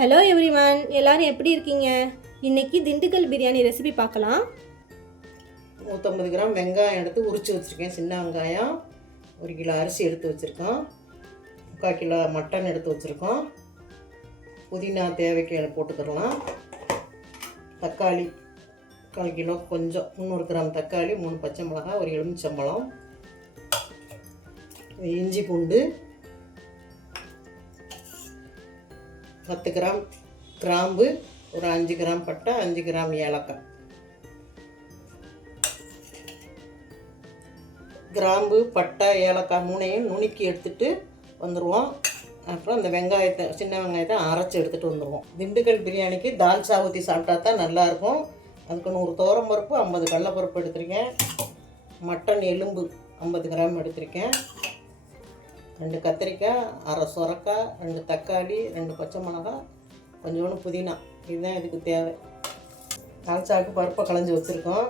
Hello everyone, எல்லாரும் எப்படி இருக்கீங்க? இன்னைக்கு திண்டுக்கல் பிரியாணி ரெசிபி பார்க்கலாம். 150 கிராம் வெங்காயம் எடுத்து உரித்து வச்சுருக்கேன். சின்ன வெங்காயம் 1 கிலோ அரிசி எடுத்து வச்சுருக்கோம். 3/4 கிலோ மட்டன் எடுத்து வச்சுருக்கோம். புதினா தேவைக்கு போட்டுக்கிறலாம். தக்காளி 1/4 கிலோ, கொஞ்சம் 300 கிராம் தக்காளி, 3 பச்சை மிளகாய், 1 எலுமிச்சம்பழம், இஞ்சி பூண்டு, 10 கிராம் கிராம்பு, ஒரு 5 கிராம் பட்டை, 5 கிராம் ஏலக்காய். கிராம்பு, பட்டை, ஏலக்காய் 3ஐயும் நுணுக்கி எடுத்துகிட்டு வந்துடுவோம். அப்புறம் அந்த வெங்காயத்தை, சின்ன வெங்காயத்தை அரைச்சி எடுத்துகிட்டு வந்துடுவோம். திண்டுக்கல் பிரியாணிக்கு தால்ச்சா ஊற்றி சாப்பிட்டா தான் நல்லாயிருக்கும். அதுக்கு 100 துவரம்பருப்பு, 50 கடலைப்பருப்பு எடுத்திருக்கேன். மட்டன் எலும்பு 50 கிராம் எடுத்திருக்கேன். 2 கத்திரிக்காய், அரை சொரக்காய், 2 தக்காளி, 2 பச்சை மிளகாய், கொஞ்சோண்டு புதினா. இதுதான் இதுக்கு தேவை. தால்ச்சாவுக்கு பருப்பை களைஞ்சி வச்சுருக்கோம்.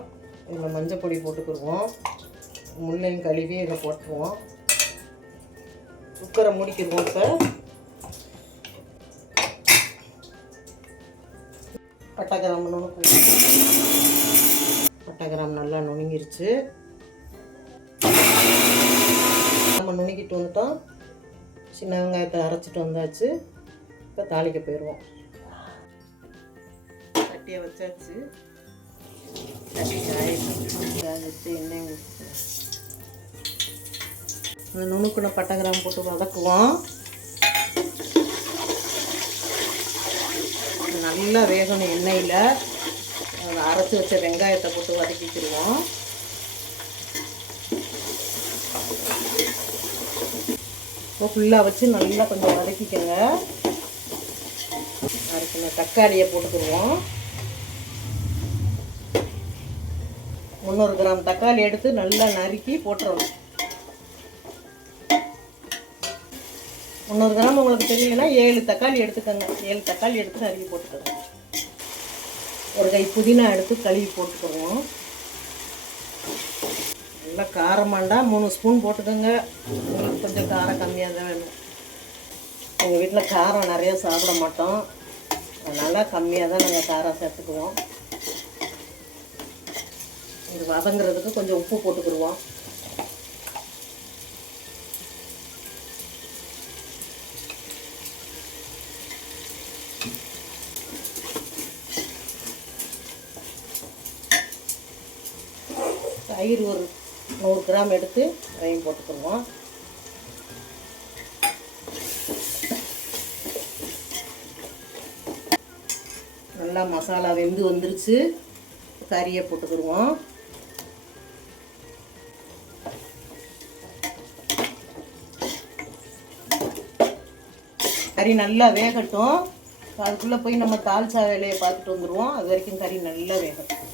இதில் மஞ்சள் பொடி போட்டுக்கிடுவோம். முள்ளையும் கழுவி இதில் போட்டுருவோம். குக்கரை மூடிக்கிடுவோம். இப்போ பட்டை கிராம் பட்டை கிராம் நல்லா நுணுங்கிருச்சு. நம்ம நுணுக்கிட்டு வந்துட்டோம். சின்ன வெங்காயத்தை அரைச்சிட்டு வந்தாச்சு. இப்போ தாளிக்க போயிடுவோம். சட்டியை வச்சாச்சு. சட்டி காயத்து எண்ணெய் ஊற்றி அந்த நுணுக்குன பட்டை கிராம் போட்டு வதக்குவோம். நல்லா வேகணும் எண்ணெயில். அரைச்சி வச்ச வெங்காயத்தை போட்டு வதக்கிக்கிடுவோம். ஃபுல்லாக வச்சு நல்லா கொஞ்சம் வதக்கிக்கோங்க. அதுக்கு தக்காளியை போட்டுக்கிடுவோம். 300 கிராம் தக்காளி எடுத்து நல்லா நறுக்கி போட்டுருவோம். 300 கிராம் உங்களுக்கு தெரியலன்னா 7 தக்காளி எடுத்துக்கோங்க. 7 தக்காளி எடுத்து நறுக்கி போட்டுக்கோங்க. ஒரு கை புதினா எடுத்து கழுவி போட்டுக்கிடுவோம். நல்லா காரமாண்டா 3 ஸ்பூன் போட்டுக்கோங்க. உங்களுக்கு கொஞ்சம் காரம் கம்மியாக தான் வேணும். எங்கள் வீட்டில் காரம் நிறையா சாப்பிட மாட்டோம். அதனால் கம்மியாக தான் நாங்கள் காரம் சேர்த்துக்குவோம். இது வதங்குறதுக்கு கொஞ்சம் உப்பு போட்டுக்கிடுவோம். தயிர் ஒரு 100 கிராம் எடுத்து அதையும் போட்டுக்கிடுவோம். நல்லா மசாலா வெந்து வந்துருச்சு. கறியை போட்டுக்கிடுவோம். கறி நல்லா வேகட்டும். அதுக்குள்ளே போய் நம்ம தால்ச்சா வேலையை பார்த்துட்டு வந்துடுவோம். அது வரைக்கும் கறி நல்லா வேகட்டும்.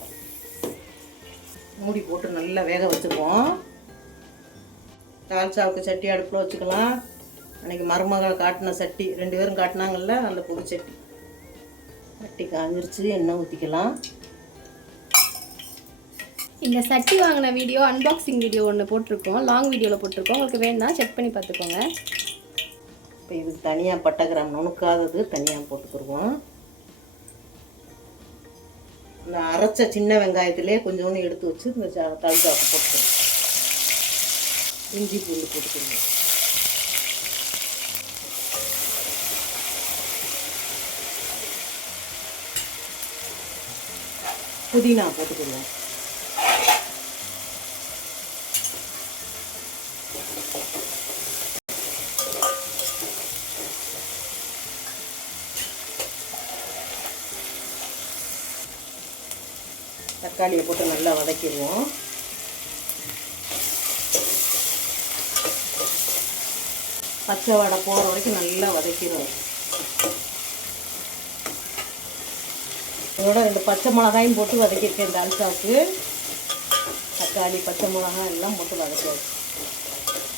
மூடி போட்டு நல்லா வேக வச்சுக்குவோம். தால்ச்சாவுக்கு சட்டி அடுப்பில் வச்சுக்கலாம். அன்றைக்கி மருமகள் காட்டின சட்டி, 2 பேரும் காட்டினாங்கல்ல, அந்த புது சட்டி. சட்டி காஞ்சிருச்சு. எண்ணெய் ஊற்றிக்கலாம். இந்த சட்டி வாங்கின வீடியோ, அன்பாக்சிங் வீடியோ ஒன்று போட்டிருக்கோம். லாங் வீடியோவில் போட்டிருக்கோம். உங்களுக்கு வேணும்னா செக் பண்ணி பார்த்துக்கோங்க. இப்போ இதுக்கு தனியாக பட்டை கிராம் நுணுக்காதது தனியாக போட்டுக்கிடுவோம். இந்த அரைச்ச சின்ன வெங்காயத்திலே கொஞ்சோண்டு எடுத்து வச்சு இந்த தால்ச்சாவுக்கு போட்டுக்கணும். இஞ்சி பூண்டு போட்டுக்கணும். புதினா போட்டுக்கணும். தக்காளியை போட்டு நல்லா வதக்கிடுவோம். பச்சை வடை போகிற வரைக்கும் நல்லா வதக்கிடுவோம். இதோட 2 பச்சை மிளகாயும் போட்டு வதக்கியிருக்கேன். தால்ச்சாவுக்கு தக்காளி, பச்சை மிளகாய் எல்லாம் போட்டு வதக்குவேன்.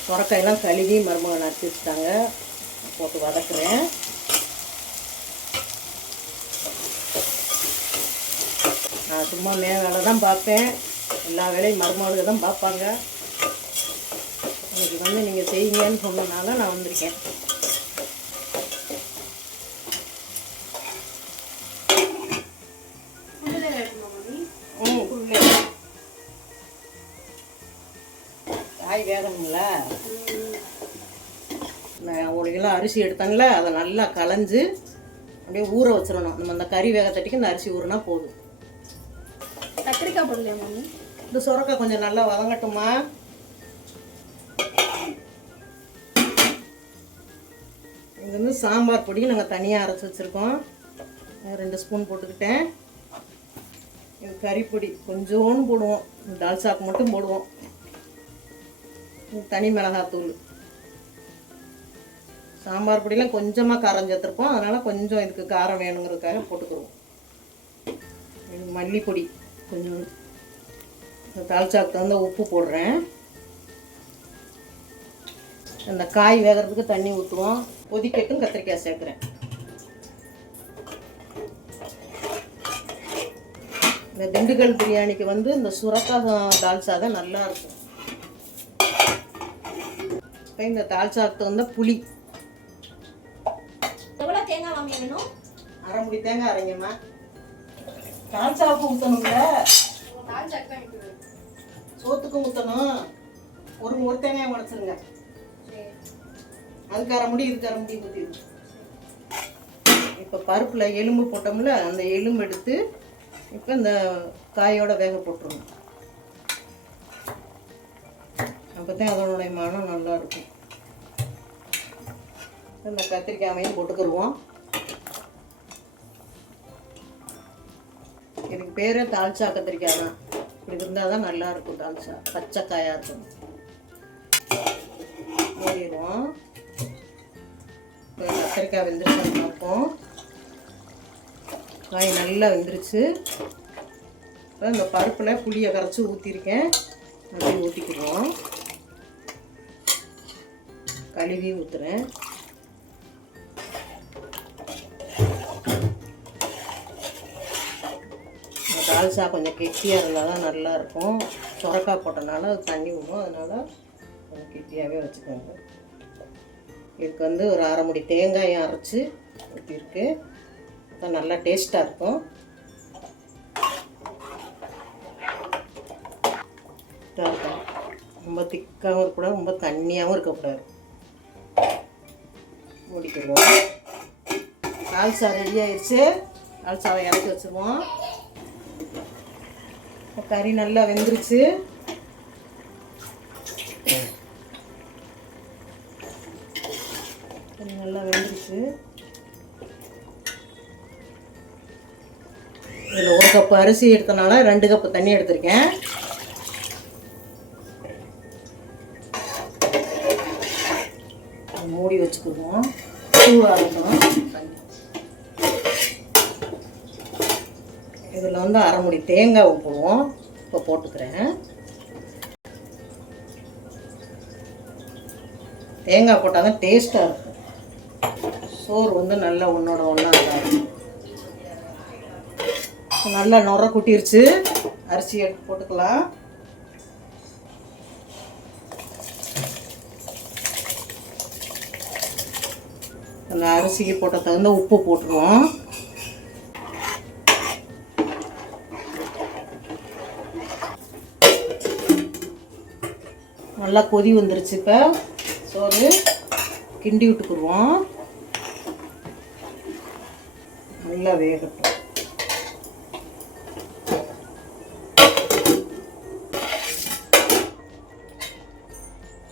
சொரக்காயெல்லாம் கழுவி மருமகன் நறுக்கி வச்சுட்டாங்க. போட்டு வதக்குறேன். நான் சும்மா வேலை தான் பார்ப்பேன். எல்லா வேலையும் மருமகளுக்கு தான் பார்ப்பாங்க. இன்றைக்கி நீங்கள் செய்யுங்கன்னு சொன்னனால நான் வந்திருக்கேன். காய் வேகணும்ல. நான் 1 கிலோ அரிசி எடுத்தேன்ல, அதை நல்லா களைஞ்சு அப்படியே ஊற வச்சிடணும். நம்ம அந்த கறி வேகத்தட்டிக்கு இந்த அரிசி ஊறினா போதும். கத்திரிக்காய் போடலையா மம்மி? இந்த சுரக்காய் கொஞ்சம் நல்லா வதங்கட்டுமா. இது வந்து சாம்பார் பொடி நாங்கள் தனியாக அரைச்சி வச்சுருக்கோம். 2 ஸ்பூன் போட்டுக்கிட்டேன். இது கறிப்பொடி கொஞ்சோன்னு போடுவோம், தால்சாக்கு மட்டும் போடுவோம். தனி மிளகாத்தூள். சாம்பார் பொடியெலாம் கொஞ்சமாக காரம் சேர்த்துருப்போம், அதனால் கொஞ்சம் இதுக்கு காரம் வேணுங்கிறதுக்காக போட்டுக்குருவோம். இது மல்லிப்பொடி கொஞ்சம். தால்சாக்கு தகுந்த உப்பு போடுறேன். அந்த காய் வேகிறதுக்கு தண்ணி ஊற்றுவோம். கொதிக்கட்டும், கத்திரிக்காய் சேர்க்குறேன். இந்த திண்டுக்கல் பிரியாணிக்கு வந்து இந்த சுரக்காய் தால்சா தான் நல்லாயிருக்கும். இப்போ இந்த தால்சாக்கு வந்து புளி எவ்வளோ தேங்காய் மாமி வேணும்? 1/2 முடி தேங்காய் அரைங்கம்மா. தால்சாவுக்கு ஊற்றணும்ல, சோத்துக்கும் ஊற்றணும். ஒரு தேங்காய் உடச்சிருங்க. அதுக்கு 1/2 முடி, இதுக்கு 1/2 முடி ஊற்றிடும். இப்போ பருப்பில் எலும்பு போட்டோம்ல, அந்த எலும்பு எடுத்து இப்போ இந்த காயோட வேக போட்டுருணும். அப்போ தான் அதனுடைய மனம் நல்லாயிருக்கும். இந்த கத்திரிக்காயையும் போட்டுக்கிடுவோம். இதுக்கு பேரே தால்சா கத்திரிக்காய் தான். இப்படி இருந்தால் தான் நல்லாயிருக்கும் தால்சா. பச்சைக்காயாக இருக்கும். மூடிடுவோம். கத்திரிக்காய் வெந்துருச்சு பார்ப்போம். காய் நல்லா வெந்துருச்சு. இப்போ இந்த பருப்பில் புளியை கரைச்சி ஊற்றிருக்கேன். அப்படியே ஊற்றிக்கிடுவோம். கழுவி ஊற்றுறேன். தால்சா கொஞ்சம் கெட்டியாக இருந்தால் தான் நல்லாயிருக்கும். சுரக்காய் போட்டனால அது தண்ணி விடும், அதனால் கொஞ்சம் கெட்டியாகவே வச்சுக்கோங்க. இதுக்கு வந்து ஒரு 1/2 முடி தேங்காயும் அரைச்சி ஊற்றிருக்கு. அது நல்லா டேஸ்ட்டாக இருக்கும். ரொம்ப திக்காகவும் இருக்கக்கூடாது, ரொம்ப தண்ணியாகவும் இருக்கக்கூடாது. மூடிக்கிடுவோம். தால்சா ரெடி ஆயிடுச்சு. தால்சாவை இறக்கி வச்சுருவோம். கறி நல்லா வெந்துருச்சு. கறி நல்லா வெந்துருச்சு. இதில் 1 கப்பு அரிசி எடுத்தனால 2 கப்பு தண்ணி எடுத்திருக்கேன். மூடி வச்சுக்குவோம். சூடாகணும். இதில் வந்து 1/2 முடி தேங்காய் ஊற்றுவோம். இப்போ போட்டுக்கிறேன். தேங்காய் போட்டால் தான் டேஸ்ட்டாக இருக்கும். சோறு வந்து நல்லா ஒன்றோட ஒன்றா இருக்கும். நல்லா நுர குட்டிருச்சு. அரிசி எடுத்து போட்டுக்கலாம். அந்த அரிசிக்கு போட்ட தகுந்த உப்பு போட்டுருவோம். நல்லா கொதி வந்துருச்சு. இப்போ சோறு கிண்டி விட்டுக்குருவோம். நல்லா வேகட்டும்.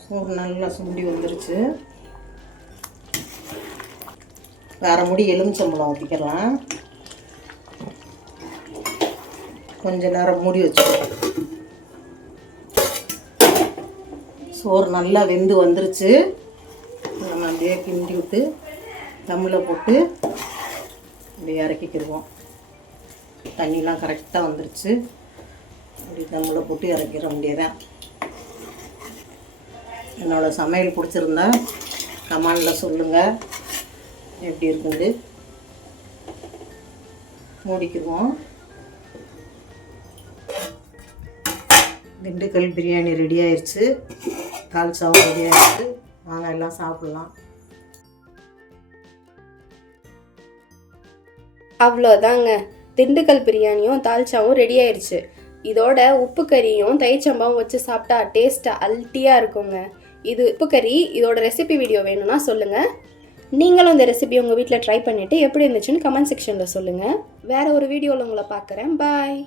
சோறு நல்லா சுண்டி வந்துருச்சு. 1/2 முடி எலுமிச்சம்பழம் ஊற்றிக்கலாம். கொஞ்ச நேரம் மூடி வச்சுக்கலாம். சோறு நல்லா வெந்து வந்துருச்சு. நம்ம அப்படியே கிண்டி விட்டு தம்மில் போட்டு அப்படியே இறக்கிக்கிடுவோம். தண்ணிலாம் கரெக்டாக வந்துருச்சு. அப்படி தம்மில் போட்டு இறக்கிற வேண்டியதான். என்னோடய சமையல் பிடிச்சிருந்தா கமெண்டில் சொல்லுங்கள் எப்படி இருக்குது. மூடிக்குவோம். திண்டுக்கல் பிரியாணி ரெடி ஆயிடுச்சு. தால்சாவும் ரெடி ஆயிடுச்சு. வாங்க எல்லாம் சாப்பிட்லாம். அவ்வளோதாங்க, திண்டுக்கல் பிரியாணியும் தால்சாவும் ரெடி ஆயிடுச்சு. இதோட உப்பு கறியும் தயிர் சம்பாவும் வச்சு சாப்பிட்டா டேஸ்ட்டாக அல்ட்டியாக இருக்குங்க. இது உப்பு கறி. இதோட ரெசிபி வீடியோ வேணும்னா சொல்லுங்கள். நீங்களும் இந்த ரெசிபி உங்கள் வீட்டில் ட்ரை பண்ணிவிட்டு எப்படி இருந்துச்சுன்னு கமெண்ட் செக்ஷனில் சொல்லுங்கள். வேறு ஒரு வீடியோவில் உங்களை பார்க்குறேன். பாய்.